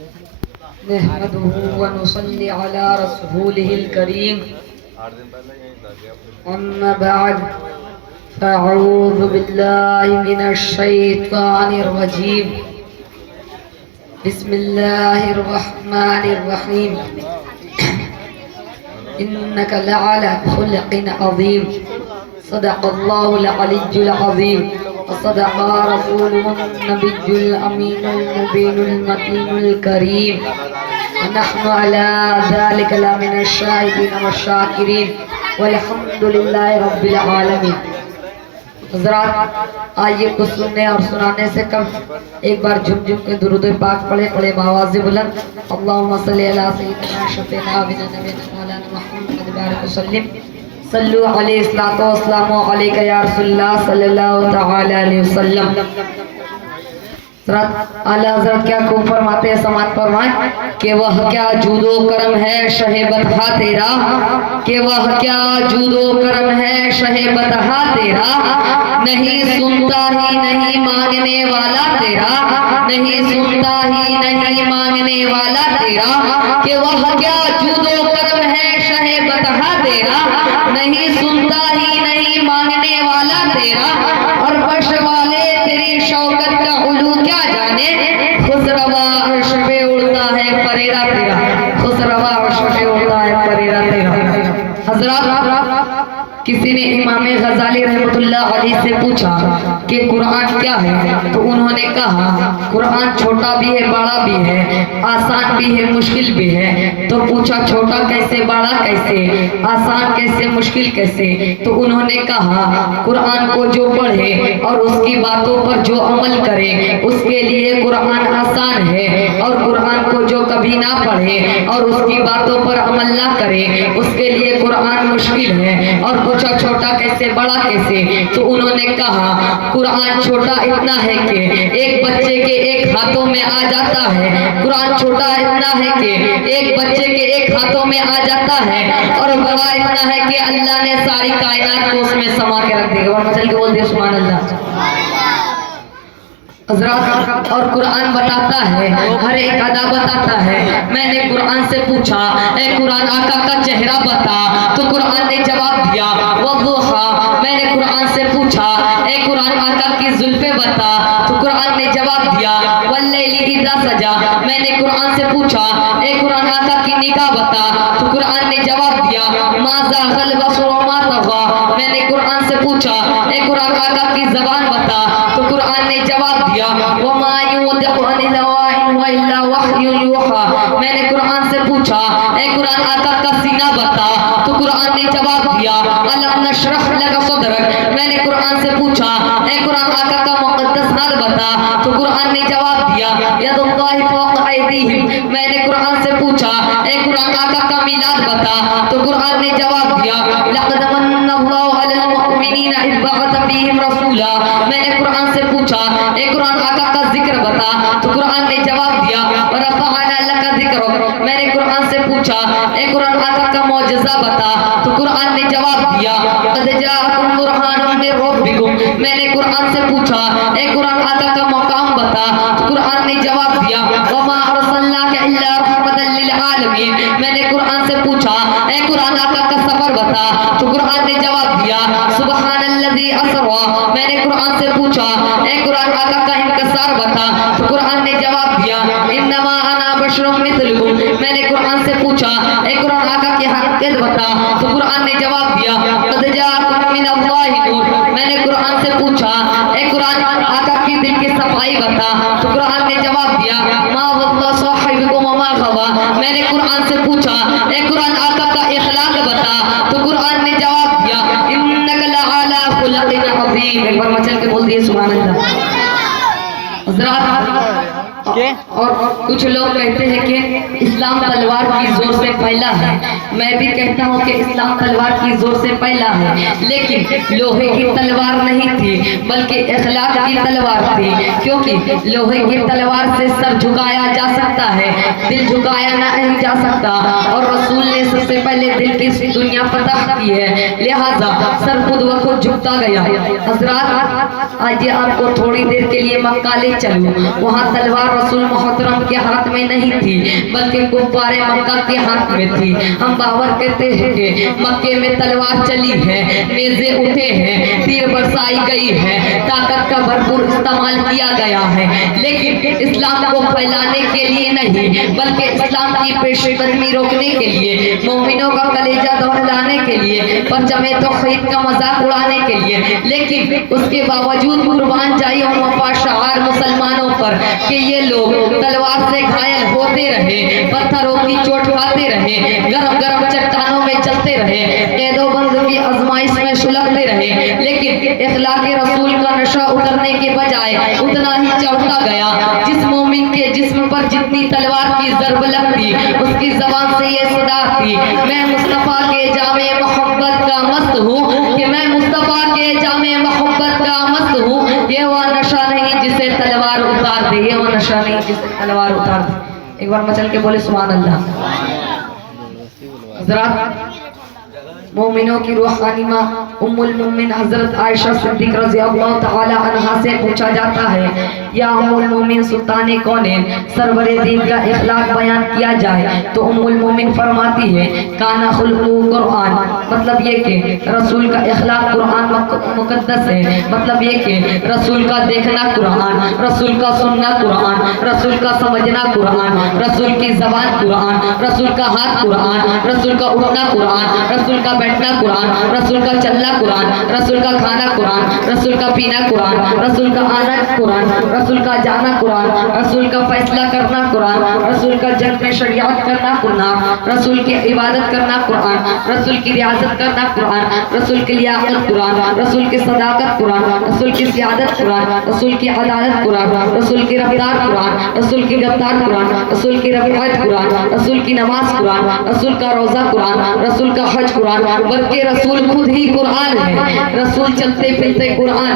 نحمده ونصلي على رسوله الكريم أما بعد فأعوذ بالله من الشيطان الرجيم بسم الله الرحمن الرحيم إنك لعلى خلق عظيم صدق الله العلي العظيم وصدق رسوله النبي الأمين المبين المتين الكريم ونحن على ذلك لمن الشاهدين والشاكرين والحمد لله رب العالمين. حضرات آئیے کچھ سننے اور سنانے سے کم ایک بار جھم جھم کے درود پاک پڑھے پڑھے باواز بلند اللہم صلی علی سیدنا شفیعنا بنا نبینا مولانا محمد بارک وسلم صلو علیہ الصلوۃ والسلام علیک یا رسول اللہ صلی اللہ تعالی علیہ وسلم. اعلیٰ حضرت کیا خوب فرماتے ہیں، سماعت فرمائیں کہ وہ کیا جود و کرم ہے شہ بطحہ تیرا، کہ وہ کیا جود و کرم ہے شہ بطحہ تیرا، نہیں سنتا ہی نہیں مانگنے والا تیرا، نہیں سنتا ہی نہیں مانگنے والا تیرا، کہ وہ کیا جود و کرم ہے شہ بطحہ تیرا، نہیں سنتا ہی نہیں مانگنے والا تیرا، اور بش والے تیری شوکت کا علو کیا جانے، خسروا عرش پہ اڑتا ہے پریرا تیرا، خسروا عرش پہ اڑتا ہے پریرا تیرا. حضرات کسی نے امام غزالی رحمۃ اللہ علیہ سے پوچھا کہ قرآن کیا ہے، تو انہوں نے کہا قرآن چھوٹا بھی ہے بڑا بھی ہے، آسان بھی ہے مشکل بھی ہے. تو پوچھا چھوٹا کیسے بڑا کیسے آسان کیسے مشکل کیسے، تو انہوں نے کہا قرآن کو جو پڑھے اور اس کی باتوں پر جو عمل کرے اس کے لیے قرآن آسان ہے، اور قرآن کو جو کبھی نہ پڑھے اور اس کی باتوں پر عمل نہ کرے اس کے لیے قرآن مشکل ہے. اور پوچھا چھوٹا کیسے بڑا کیسے، تو انہوں نے کہا قرآن چھوٹا اتنا ہے کہ ایک بچے کے ایک ہاتھوں میں آ جاتا ہے، قرآن چھوٹا اتنا ہے کہ ایک بچے کے ایک ہاتھوں میں آ جاتا ہے، اور بڑا اتنا ہے کہ اللہ نے ساری کائنات کو اس میں سما کے رکھ دیا. اور مچل کے بول دیا سبحان اللہ. حضرات اور قرآن بتاتا ہے، ہر ایک ادا بتاتا ہے. میں نے قرآن سے پوچھا اے قرآن آقا کا چہرہ بتا، تو قرآن نے جواب دیا والضحیٰ. میں نے قرآن سے پوچھا اے قرآن آقا کی زلفیں بتا، تو قرآن نے جواب دیا واللیل اذا سجا. میں نے قرآن سے پوچھا اے قرآن آقا کی نگاہ بتا، تو قرآن نے جواب دیا ما زاغ البصر وما طغى. میں نے قرآن سے پوچھا اے قرآن آقا کی زبان بتا، تو قرآن نے جواب دیا وما ينطق عن الهوى إن هو إلا وحي يوحى. میں نے قرآن سے پوچھا اے قرآن آقا کا سینہ بتا، تو قرآن نے جواب دیا ألم نشرح لك صدرك. میں نے قرآن سے پوچھا اے قرآن آقا کا مقدس حال بتا، تو قرآن نے جواب دیا ید اللہ فوق ایدیہم. میں نے قرآن سے پوچھا اے قرآن آقا کا میلاد بتا، تو قرآن نے جواب دیا لقد من اللہ علی المؤمنین اذ بعث فیہم رسولا. میں نے قرآن سے پوچھا اے قرآن آقا کا ذکر بتا، تو قرآن نے جواب دیا ورفعنا لک ذکرک. میں نے قرآن سے پوچھا اے قرآن آقا کا معجزہ بتا، تو قرآن نے جواب دیا قد جاءکم برہان من ربکم. میں نے قرآن سے پوچھا اے قرآن آقا کا مقام بتا، تو قرآن نے جواب دیا وما ارسلناک الا رحمتا للعالمین. میں نے قرآن سے پوچھا اے قرآن آقا کا سفر بتا، تو قرآن نے جواب دیا سبحان الذی اسری. میں نے قرآن سے پوچھا اے قرآن آقا کا انکسار بتا، تو قرآن نے جواب دیا انما انا بشر مثلکم. میں نے قرآن سے پوچھا اے قرآن آقا کی حقیقت بتا، تو قرآن نے جواب دیا قد جاءکم من اللہ نور. میں نے قرآن سے پوچھا اے قرآن آقا کی دل کی صفائی بتا، تو قرآن نے جواب دیا ما ضل صاحبکم وما غوی. میں نے قرآن سے پوچھا اے قرآن آقا کا اخلاق بتا، تو قرآن نے جواب دیا انک لعلی خلق عظیم. ایک بار مچل کے بول دیے سبحان اللہ. حضرات اور کچھ لوگ کہتے ہیں کہ اسلام تلوار کی زور سے پھیلا ہے. میں بھی کہتا ہوں کہ اسلام تلوار کی زور سے پھیلا ہے، لیکن لوہے کی تلوار نہیں تھی بلکہ اخلاق کی تلوار تھی. کیونکہ لوہے کی تلوار سے سر جھکایا جا سکتا ہے، دل جھکایا نہیں جا سکتا، اور رسول نے سب سے پہلے دل کی دنیا فتح کی ہے، لہذا سر خود و خود جھکتا گیا. حضرات آج آپ کو تھوڑی دیر کے لیے مکہ لے چلوں. ہوں، وہاں تلوار رسول محترم کے ہاتھ میں نہیں تھی بلکہ کفار مکہ کے ہاتھ میں تھی۔ ہم باور کرتے ہیں کہ مکے میں تلوار چلی ہے، نیزے اٹھے ہیں، تیر برسائی گئی ہے، طاقت کا بھرپور استعمال کیا گیا ہے، لیکن اسلام کو پھیلانے کے لیے نہیں بلکہ اسلام کی پیش قدمی روکنے کے لیے، مومنوں کا کلیجہ دہلانے کے لیے، پرچم توحید کا مذاق اڑانے کے لیے، لیکن اس کے باوجود قربان جائے وفا شعار مسلمانوں پر کہ یہ لوگ تلوار سے گھائل ہوتے رہے، پتھروں کی چوٹ کھاتے رہے، گرم گرم چٹانوں میں چلتے رہے، قید و بند کی آزمائش میں سلگتے رہے، لیکن اخلاق رسول کا نشہ اترنے کے بجائے اتنا ہی چڑھتا گیا۔ جس مومن کے جسم پر جتنی تلوار کی ضرب لگتی اس کی زبان سے یہ صدا تھی، میں مصطفیٰ کے جامع محبت کا مست ہوں، کہ میں مصطفیٰ کے جامع محبت کا مست ہوں، یہ وہ نشہ نہیں جسے تلوار اتار دے، یہ وہ نشہ نہیں جسے تلوار اتار دے۔ ایک بار مچل کے بولے سبحان اللہ۔ حضرات، مومنوں کی روحانی ماں ام المومن حضرت عائشہ صدیق رضی اللہ تعالی عنہا سے پوچھا جاتا ہے، یا ام المومن سلطان کونین سرور دین کا اخلاق بیان کیا جائے تو ام المومن فرماتی ہے، کانا خلقو قرآن، مطلب یہ کہ رسول کا اخلاق قرآن مقدس ہے، مطلب یہ کہ رسول کا دیکھنا قرآن، رسول کا سننا قرآن، رسول کا سمجھنا قرآن، رسول کی زبان قرآن، رسول کا ہاتھ قرآن، رسول کا اٹھنا قرآن، رسول کا بیٹھنا قرآن، رسول کا چلنا قرآن، رسول کا کھانا قرآن، رسول کا پینا قرآن، رسول کا آنا قرآن، رسول کا جانا قرآن، رسول کا فیصلہ کرنا قرآن، رسول کا جنگ میں شریعت کرنا قرآن، رسول کی عبادت کرنا قرآن، رسول کی ریاضت کرنا قرآن، رسول کی لیاقت قرآن، رسول کی صداقت قرآن، رسول کی سیادت قرآن، رسول کی عدالت قرآن، رسول کی رفتار قرآن، رسول کی رفتار قرآن، رسول کی رفعت قرآن، رسول کی نماز قرآن، رسول کا روزہ قرآن، رسول کا حج قرآن، بلکہ رسول خود ہی قرآن ہے، رسول چلتے پھرتے قرآن